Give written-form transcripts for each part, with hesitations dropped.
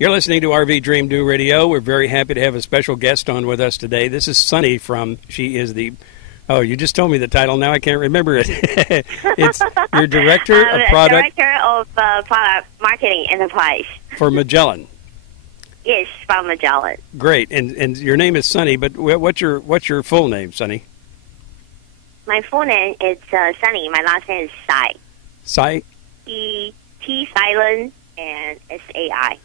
You're listening to RV Dream Do Radio. We're very happy to have a special guest on with us today. This is Sunnie she is the, oh, you just told me the title. Now I can't remember it. It's your Director of Product. Director of Product Marketing Enterprise. For Magellan. Yes, from Magellan. Great. And your name is Sunnie, but what's your full name, Sunnie? My full name is Sunnie. My last name is Tsai. Tsai? T silent and SAI.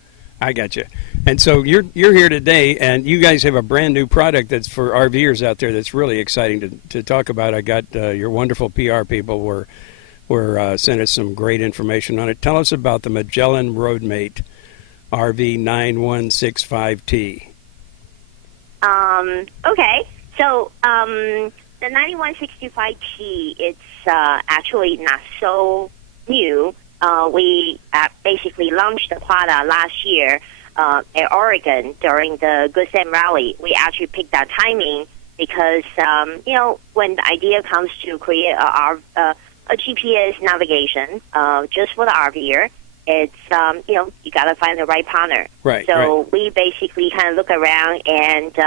I got you. And so you're here today, and you guys have a brand new product that's for RVers out there that's really exciting to talk about. I got your wonderful PR people were sent us some great information on it. Tell us about the Magellan RoadMate RV 9165T. Okay. So the 9165T, it's actually not so new. We basically launched the product last year at Oregon during the Good Sam Rally. We actually picked that timing because, when the idea comes to create a GPS navigation just for the RVer, it's, you got to find the right partner. Right. So right. we basically kind of look around and,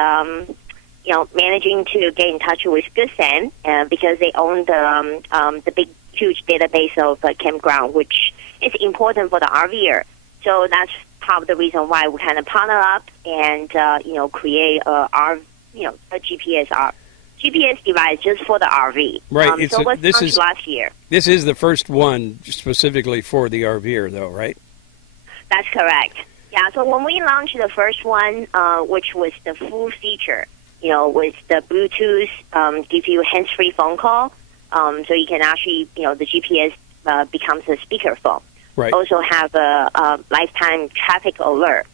managing to get in touch with Good Sam because they own the big, huge database of campground, which is important for the RVer. So that's part of the reason why we kind of partner up and create a GPS device just for the RV. Right. So it was launched last year. This is the first one specifically for the RVer, though, right? That's correct. Yeah. So when we launched the first one, which was the full feature, with the Bluetooth, give you hands-free phone call. So you can actually, the GPS becomes a speakerphone. Right. Also have a lifetime traffic alert.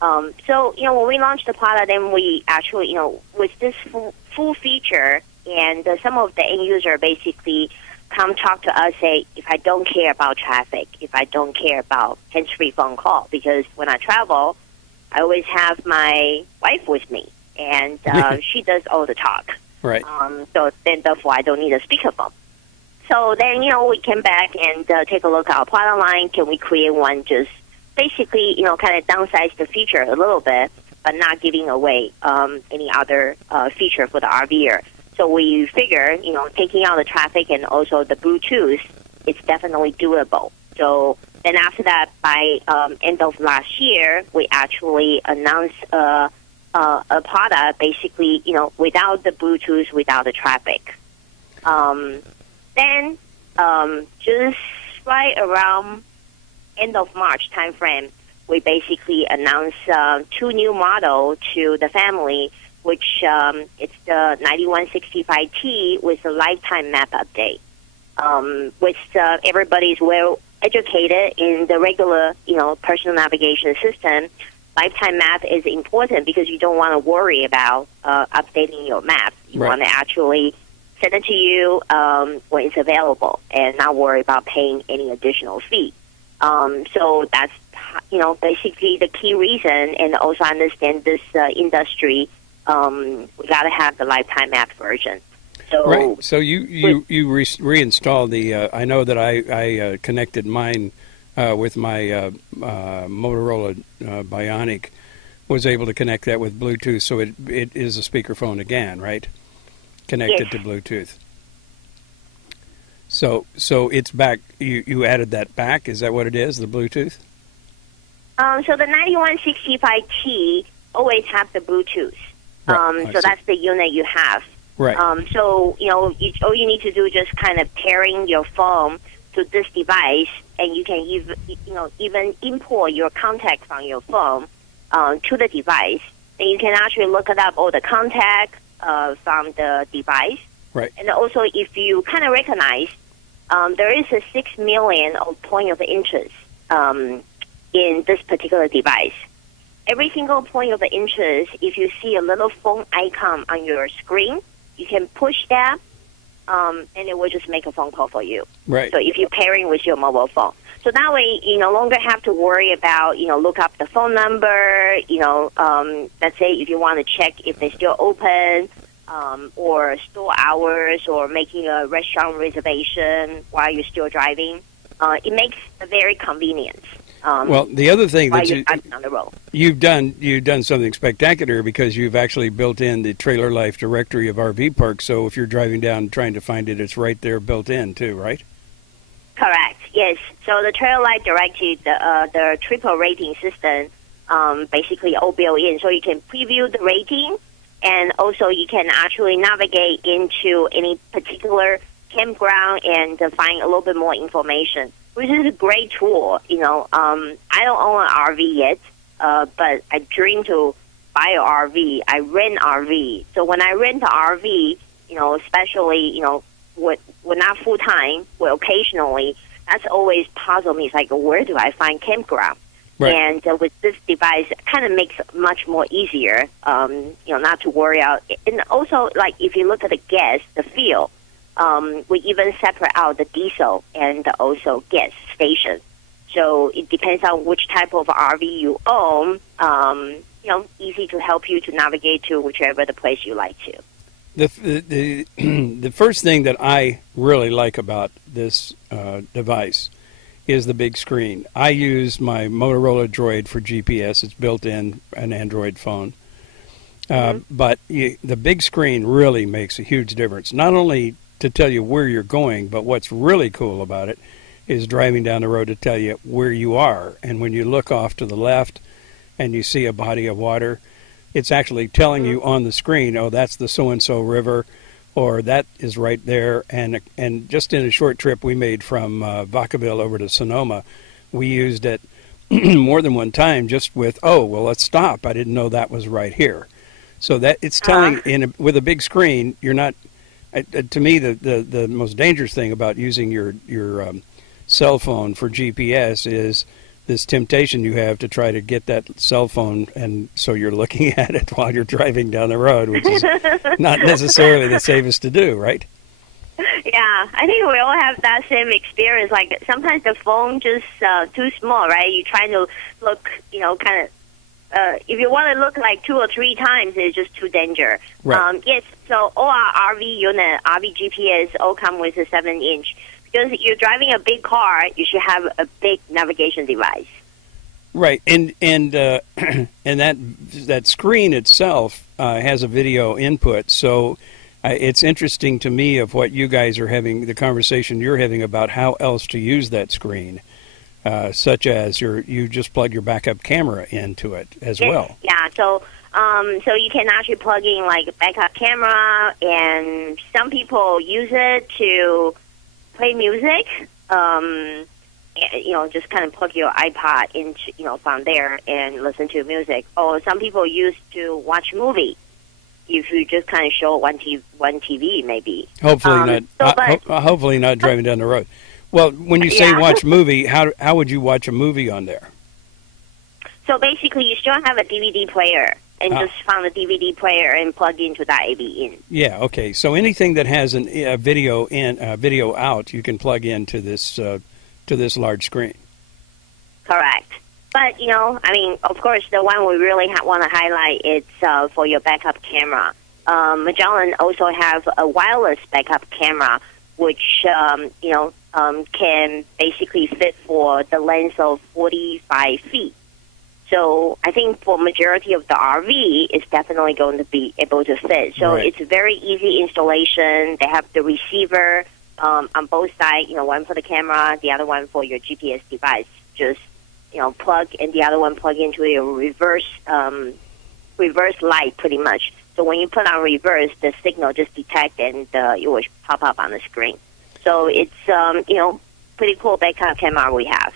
So, when we launched the product, then we actually, with this full feature, and some of the end user basically come talk to us, say, if I don't care about traffic, if I don't care about hands-free phone call, because when I travel, I always have my wife with me, and she does all the talk. Right. So then, therefore, I don't need a speakerphone. So then, we came back and take a look at our product line. Can we create one just basically, kind of downsize the feature a little bit, but not giving away any other feature for the RVer? So we figure, taking out the traffic and also the Bluetooth, it's definitely doable. So then after that, by end of last year, we actually announced a product basically, without the Bluetooth, without the traffic. Then just right around end of March timeframe, we basically announced two new models to the family, which it's the 9165T with the lifetime map update. Which everybody's well educated in the regular, personal navigation system. Lifetime map is important because you don't want to worry about updating your map. You Right. want to actually send it to you when it's available and not worry about paying any additional fee. So that's, basically the key reason, and also understand this industry, we got to have the lifetime map version. So, right. So you reinstalled the, I know that I connected mine with my Motorola Bionic, was able to connect that with Bluetooth, so it is a speakerphone again, right? Connected yes. to Bluetooth. So it's back. You added that back. Is that what it is? The Bluetooth? So the 9165T always have the Bluetooth. Right. So that's the unit you have. Right. So all you need to do is just kind of pairing your phone to this device, and you can even import your contact from your phone to the device. And you can actually look it up all the contact from the device. Right. And also, if you kind of recognize, there is a 6 million of point of interest in this particular device. Every single point of interest, if you see a little phone icon on your screen, you can push that, and it will just make a phone call for you. Right. So if you're pairing with your mobile phone. So that way, you no longer have to worry about, look up the phone number, let's say if you want to check if they're still open, or store hours, or making a restaurant reservation while you're still driving. It makes a very convenient. Well, the other thing while that you're driving on the road. you've done something spectacular because you've actually built in the trailer life directory of RV parks. So if you're driving down trying to find it, it's right there built in too, right? Correct. Yes. So the Trail Light Directory, the triple rating system, basically all built in. So you can preview the rating, and also you can actually navigate into any particular campground and find a little bit more information, which is a great tool. I don't own an RV yet, but I dream to buy an RV. I rent RV. So when I rent an RV, especially, we're not full time, we're occasionally, that's always puzzle me. It's like, where do I find campground? Right. And with this device, it kind of makes it much more easier, not to worry out. And also, like, if you look at the gas, the fuel, we even separate out the diesel and also gas station. So it depends on which type of RV you own, easy to help you to navigate to whichever the place you like to. The first thing that I really like about this device is the big screen. I use my Motorola Droid for GPS. It's built in an Android phone. But the big screen really makes a huge difference, not only to tell you where you're going, but what's really cool about it is driving down the road to tell you where you are. And when you look off to the left and you see a body of water, it's actually telling you on the screen, oh, that's the so-and-so river, or that is right there. And just in a short trip we made from Vacaville over to Sonoma, we used it more than one time just with, let's stop. I didn't know that was right here. So that it's telling with a big screen, you're not. To me, the most dangerous thing about using your cell phone for GPS is this temptation you have to try to get that cell phone, and so you're looking at it while you're driving down the road, which is not necessarily the safest to do, right? Yeah, I think we all have that same experience. Like sometimes the phone just too small, right? You try to look, kind of. If you want to look like 2 or 3 times, it's just too dangerous. Right. Yes, so all our RV unit, RV GPS, all come with a 7-inch. Because you're driving a big car, you should have a big navigation device. Right, and that screen itself has a video input. So it's interesting to me of what you guys are having, the conversation you're having about how else to use that screen. Such as you just plug your backup camera into it as well. Yeah, so you can actually plug in like a backup camera, and some people use it to play music. Just kind of plug your iPod into from there and listen to music. Or some people use to watch movie. If you just kind of show one TV, maybe. Hopefully not. Hopefully not driving down the road. Well, when you say watch movie, how would you watch a movie on there? So basically, you still have a DVD player, and just find the DVD player and plug into that AV in. Yeah. Okay. So anything that has a video video out, you can plug into this large screen. Correct. But of course, the one we really want to highlight is for your backup camera. Magellan also have a wireless backup camera, which can basically fit for the length of 45 feet. So I think for majority of the RV, it's definitely going to be able to fit. So It's a very easy installation. They have the receiver on both sides, one for the camera, the other one for your GPS device. Just, plug, and the other one plug into your reverse light pretty much. So when you put on reverse, the signal just detect and it will pop up on the screen. So it's, pretty cool backup camera we have.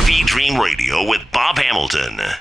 RV Dream Radio with Bob Hamilton.